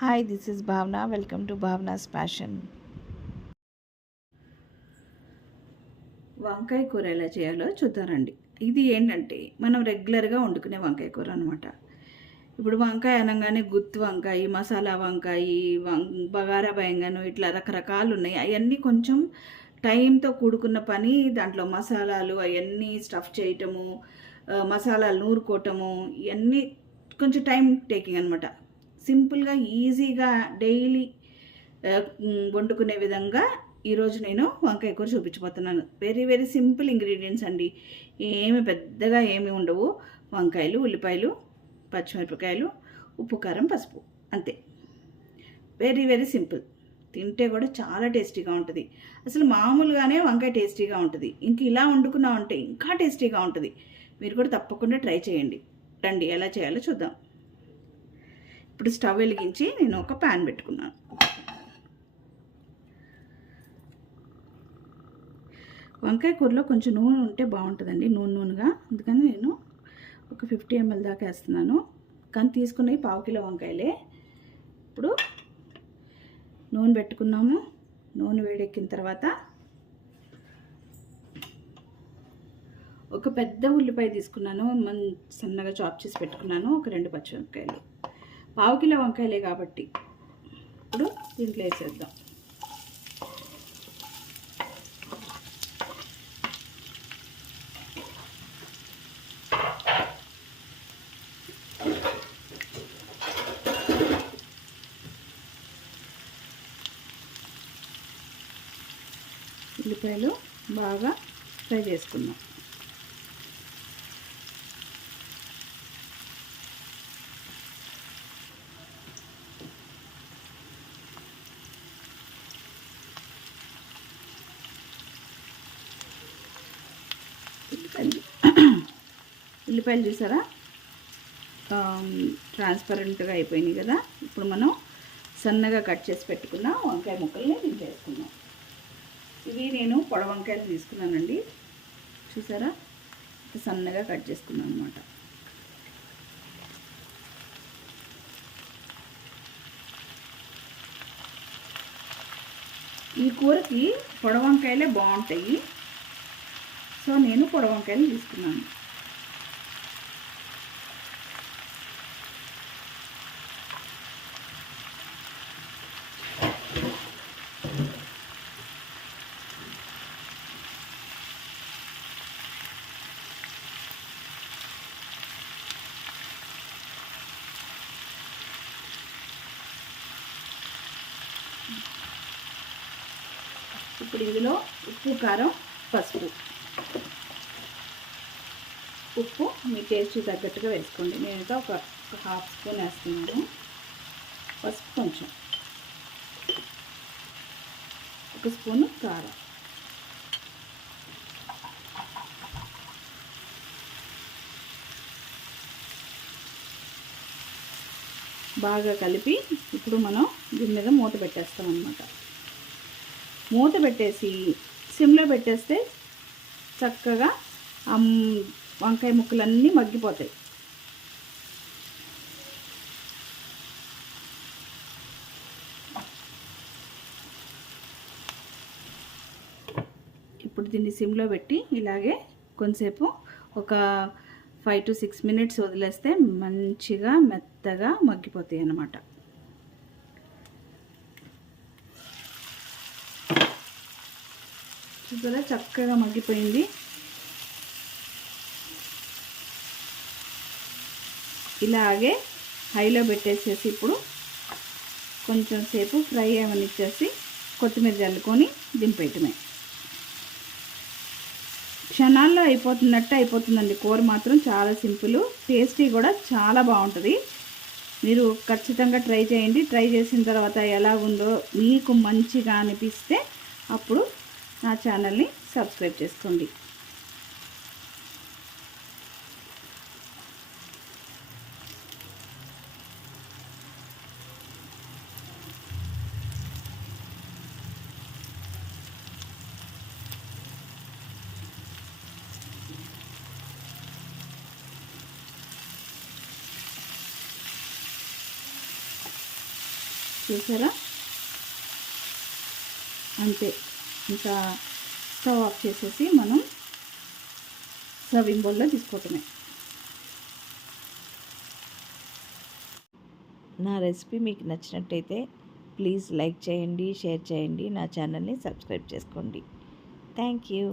Hi, this is Bhavna. Welcome to Bhavna's Passion. వంకాయ కూర ఎలా చేయాలో చూద్దారండి. ఇది ఏంటంటే మనం రెగ్యులర్గా వండుకునే వంకాయ కూర అనమాట. ఇప్పుడు వంకాయ అనగానే గుత్తి వంకాయ, మసాలా వంకాయ, బగారా బెంగను ఇట్లా రకరకాలు ఉన్నాయి. అవన్నీ కొంచెం టైంతో కూడుకున్న పని. దాంట్లో మసాలాలు అవన్నీ స్టఫ్ చేయటము, మసాలాలు నూరుకోవటము, ఇవన్నీ కొంచెం టైం టేకింగ్ అనమాట. సింపుల్గా ఈజీగా డైలీ వండుకునే విధంగా ఈరోజు నేను వంకాయ కూర చూపించబోతున్నాను. వెరీ వెరీ సింపుల్ ఇంగ్రీడియంట్స్ అండి. ఏమి పెద్దగా ఏమి ఉండవు. వంకాయలు, ఉల్లిపాయలు, పచ్చిమిరపకాయలు, ఉప్పు, కారం, పసుపు, అంతే. Very very simple. తింటే కూడా చాలా టేస్టీగా ఉంటుంది. అసలు మామూలుగానే వంకాయ టేస్టీగా ఉంటుంది. ఇంక ఇలా వండుకున్నామంటే ఇంకా టేస్టీగా ఉంటుంది. మీరు కూడా తప్పకుండా ట్రై చేయండి. రండి ఎలా చేయాలో చూద్దాం. ఇప్పుడు స్టవ్ వెలిగించి నేను ఒక ప్యాన్ పెట్టుకున్నాను. వంకాయ కూరలో కొంచెం నూనె ఉంటే బాగుంటుందండి, నూనెగా. అందుకని నేను ఒక 50 ml దాకా వేస్తున్నాను. కానీ తీసుకున్నవి 1/2 కిలో వంకాయలే. ఇప్పుడు నూనె పెట్టుకున్నాము. నూనె వేడెక్కిన తర్వాత ఒక పెద్ద ఉల్లిపాయ తీసుకున్నాను, సన్నగా చాప్ చేసి పెట్టుకున్నాను. ఒక 2 పచ్చిమిరపకాయలు, 1/2 కిలో వంకాయలే కాబట్టి ఇప్పుడు దీంట్లో వేసేద్దాం. ఉల్లిపాయలు బాగా ఫ్రై చేసుకుందాం. ఉల్లిపాయలు చూసారా, ట్రాన్స్పరెంట్గా అయిపోయినాయి కదా. ఇప్పుడు మనం సన్నగా కట్ చేసి పెట్టుకున్న వంకాయ ముక్కల్ని దించేసుకుందాం. ఇవి నేను పొడ వంకాయలు తీసుకున్నానండి. చూసారా, సన్నగా కట్ చేసుకున్నాను అనమాట. ఈ కూరకి పొడ వంకాయలే బాగుంటాయి. సో నేను పొడ వంకాయలు తీసుకున్నాను. ఇప్పుడు ఇందులో ఉప్పు, కారం, పసుపు. ఉప్పు మీ టేస్ట్ తగ్గట్టుగా వేసుకోండి. నేనైతే ఒక 1/2 స్పూన్ వేస్తున్నాను. పసుపు కొంచెం, 1 స్పూను కారం. బాగా కలిపి ఇప్పుడు మనం దీని మీద మూత పెట్టేస్తాం అన్నమాట. మూత పెట్టేసి సిమ్లో పెట్టేస్తే చక్కగా వంకాయ ముక్కలన్నీ మగ్గిపోతాయి. ఇప్పుడు దీన్ని సిమ్లో పెట్టి ఇలాగే కొంతసేపు ఒక 5 to 6 minutes వదిలేస్తే మంచిగా మెత్తగా మగ్గిపోతాయి అన్నమాట. చూసారా, చక్కగా మగ్గిపోయింది. ఇలాగే హైలో పెట్టేసేసి ఇప్పుడు కొంచెం సేపు ఫ్రై అవ్వనిచ్చేసి కొత్తిమీర చల్లుకొని దింపేయటమే. క్షణాల్లో అయిపోతుందండి. కూర మాత్రం చాలా సింపుల్, టేస్టీ కూడా చాలా బాగుంటుంది. మీరు ఖచ్చితంగా ట్రై చేయండి. ట్రై చేసిన తర్వాత ఎలా ఉందో మీకు మంచిగా అనిపిస్తే అప్పుడు నా ఛానల్ని సబ్స్క్రైబ్ చేసుకోండి. చూసారా? అంతే. ఇంకా స్టవ్ ఆఫ్ చేసేసి మనం సర్వింగ్ బౌల్లో తీసుకోవటమే. నా రెసిపీ మీకు నచ్చినట్టయితే ప్లీజ్ లైక్ చేయండి, షేర్ చేయండి, నా ఛానల్ని సబ్స్క్రైబ్ చేసుకోండి. Thank you.